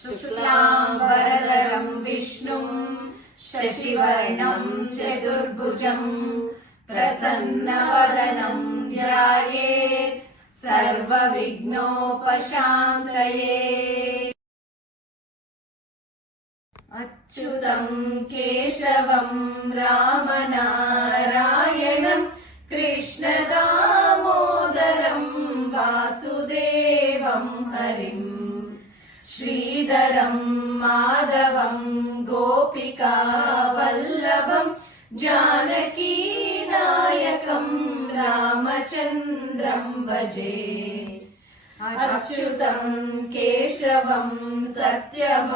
शुक्लाम्बरधरं विष्णुं शशिवर्णं चतुर्भुजं प्रसन्नवदनं ध्यायेत् सर्वविघ्नोपशान्तये। अच्युतं केशवं रामनारायणं कृष्णदामोदरं वासुदेवं हरिं श्रीधरं माधवं गोपिकावल्लभं जानकीनायकं रामचन्द्रं भजे। अच्युतं केशवं सत्यभामाधवं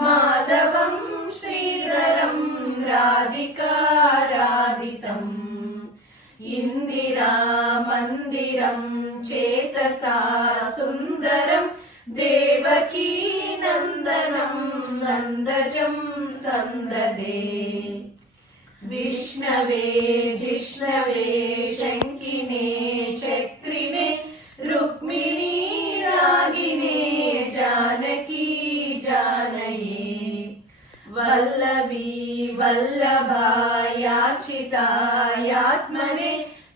माधवं श्रीधरं राधिकाराधितम् इन्दिरामन्दिरं चेतसा सुन्दरं देवकी नन्दनं नन्दजं सन्ददे। विष्णवे जिष्णवे शङ्किने चक्रिणे रुक्मिणी रागिणे जानकी जानये। वल्लभी वल्लभायार्चितायात्मने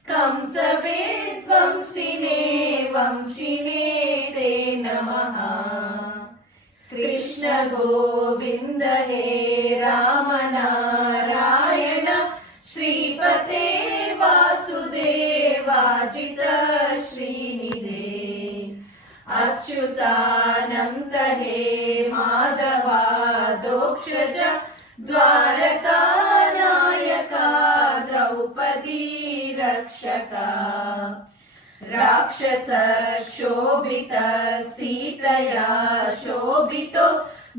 कंसवेद्वंसिने वंशिने ते नमः। कृष्ण गोविन्द हे राम नारायण श्रीपते वासुदेवाजित श्रीनिधे। अच्युतानन्त हे माधवादोक्षज द्वारकानायका द्रौपदी रक्षका। राक्षस शोभित सीतया शोभितो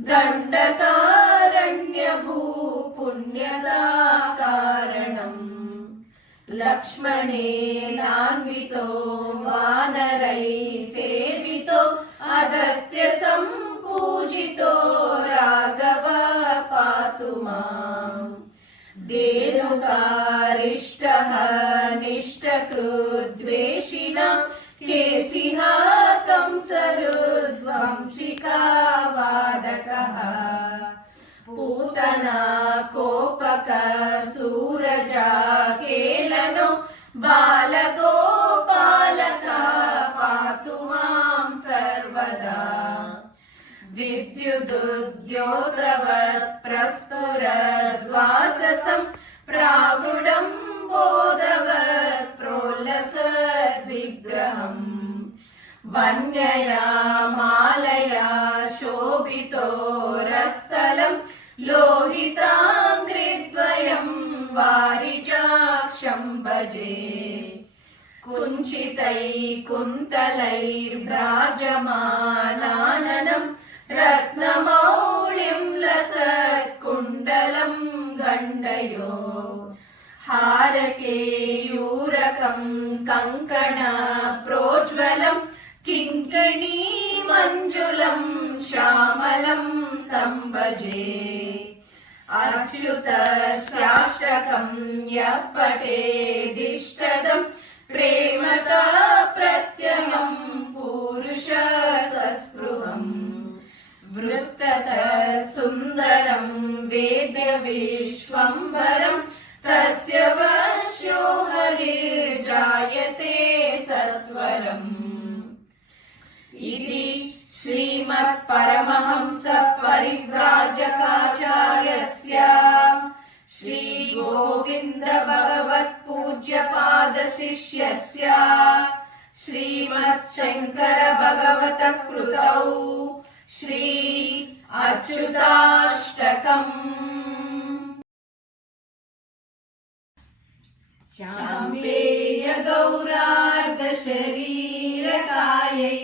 दण्डकारण्यभूपुण्यदा कारणम्। लक्ष्मणेनान्वितो वानरैः सेवितो अगस्त्य सम्पूजितो राघव पातु माम्। धेनुकारिष्टः निष्टकृद्वेषिणा केशिहा कंसरुद्वंशिका वादकः। पूतना कोपक सूरजा केलनो बालगोपालका पातु मां सर्वदा। विद्युदुद्योतवत् प्रस्फुरद्वाससं प्रावृढं बोधवत् प्रोल्लसद् विग्रहम्। वन्यया मालया शोभितोरस्थलं लोहिताङ्घ्रिद्वयं वारिजाक्षं भजे। कुञ्चितैकुन्तलैर्भ्राजमानाननं रत्नमौलिं लसत्कुण्डलं गण्डयो। हारकेयूरकं कङ्कणप्रोज्ज्वलं किङ्किणी मञ्जुलं श्यामलं तं भजे। अच्युतस्याष्टकं यः पठेदिष्टदं प्रेमता प्रत्यहं पुरुष सस्पृहम्। वृत्ततः सुन्दरं वेद्य विश्वम्भरं तस्य वश्यो हरिर्जायते सत्वरम्। इति श्रीमत्परमहंस परिव्राजकाचार्यस्य श्री गोविन्द भगवत् पूज्यपाद शिष्यस्य श्रीमच्छङ्कर भगवत कृतौ श्री अच्युताष्टकम्। चाम्पेय गौरार्ध शरीरकायै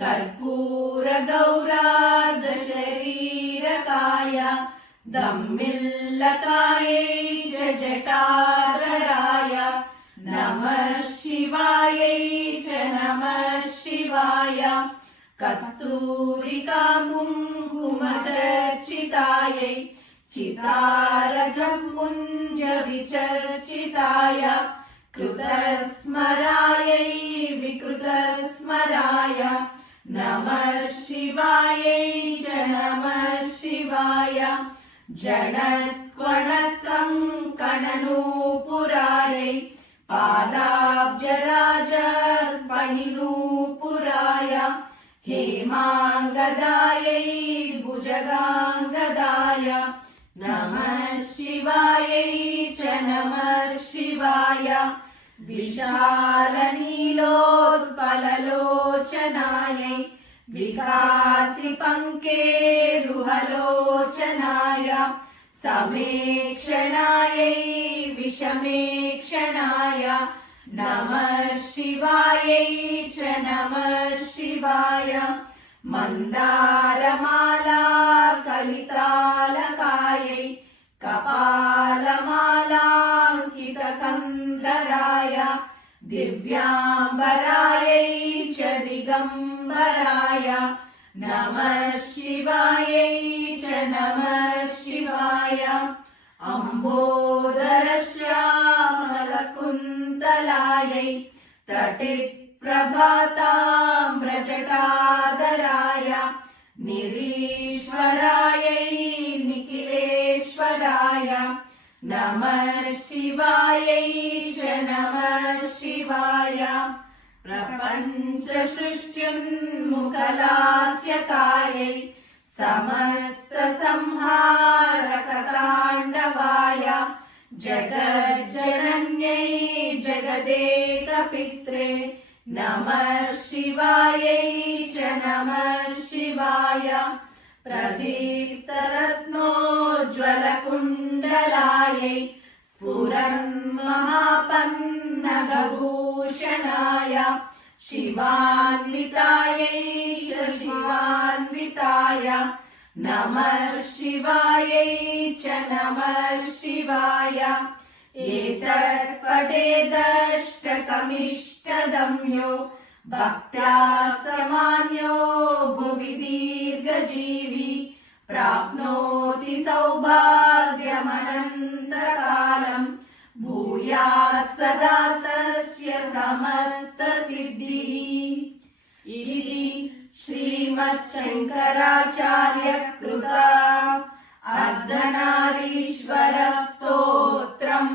कर्पूर गौरार्ध शरीरकाय दम्मिल्लकायै च जटाधराय नमः शिवायै च नमः शिवाय। कस्तूरिका कुङ्कुमचर्चितायै चितारजं पुञ्ज विचर्चिताय कृतस्मरायै विकृतस्मराय नमः शिवायै च नमः शिवाय जणत्वणत्कङ्कणनूपुरायै पादाब्जराजर्पणिनूपुराय हेमाङ्गदायै भुजगाङ्गदाय नमः शिवायै च नमः शिवाय विशालनीलोत्पललोचनायै विकासिपङ्केरुहलोचनाय समेक्षणायै विषमेक्षणाय नमः शिवायै च नमः शिवाय मन्दारमाला कलितालकायै कपालमालाङ्कितकन्धराय दिव्याम्बरायै च दिगम्बराय नमः शिवायै च नमः शिवाय अम्बोदरश्यामलकुन्तलायै तटिप्रभाताम्रजटाधराय निरीश्वरायै निखिलेश्वराय नमः शिवायै च नमः शिवाय प्रपञ्चसृष्ट्युन्मुखलास्यकायै समस्तसंहारकताण्डवाय जगज्जनन्यै जगदेकपित्रे नमः शिवायै च नमः शिवाय प्रदीप्तरत्नोज्ज्वलकुण्डलायै स्फुरन्महापन्नगभूषणाय शिवान्वितायै च शिवान्विताय नमः शिवायै च नमः शिवाय एतत्पठेदष्टकमिष्टदम्यो भक्त्या समान्यो भुवि दीर्घजीवी प्राप्नोति सौभाग्यमनन्तकालम् भूयात् सदा तस्य समस्तसिद्धिः इति श्रीमच्छङ्कराचार्यकृता अर्धनारीश्वरस्तोत्रम्।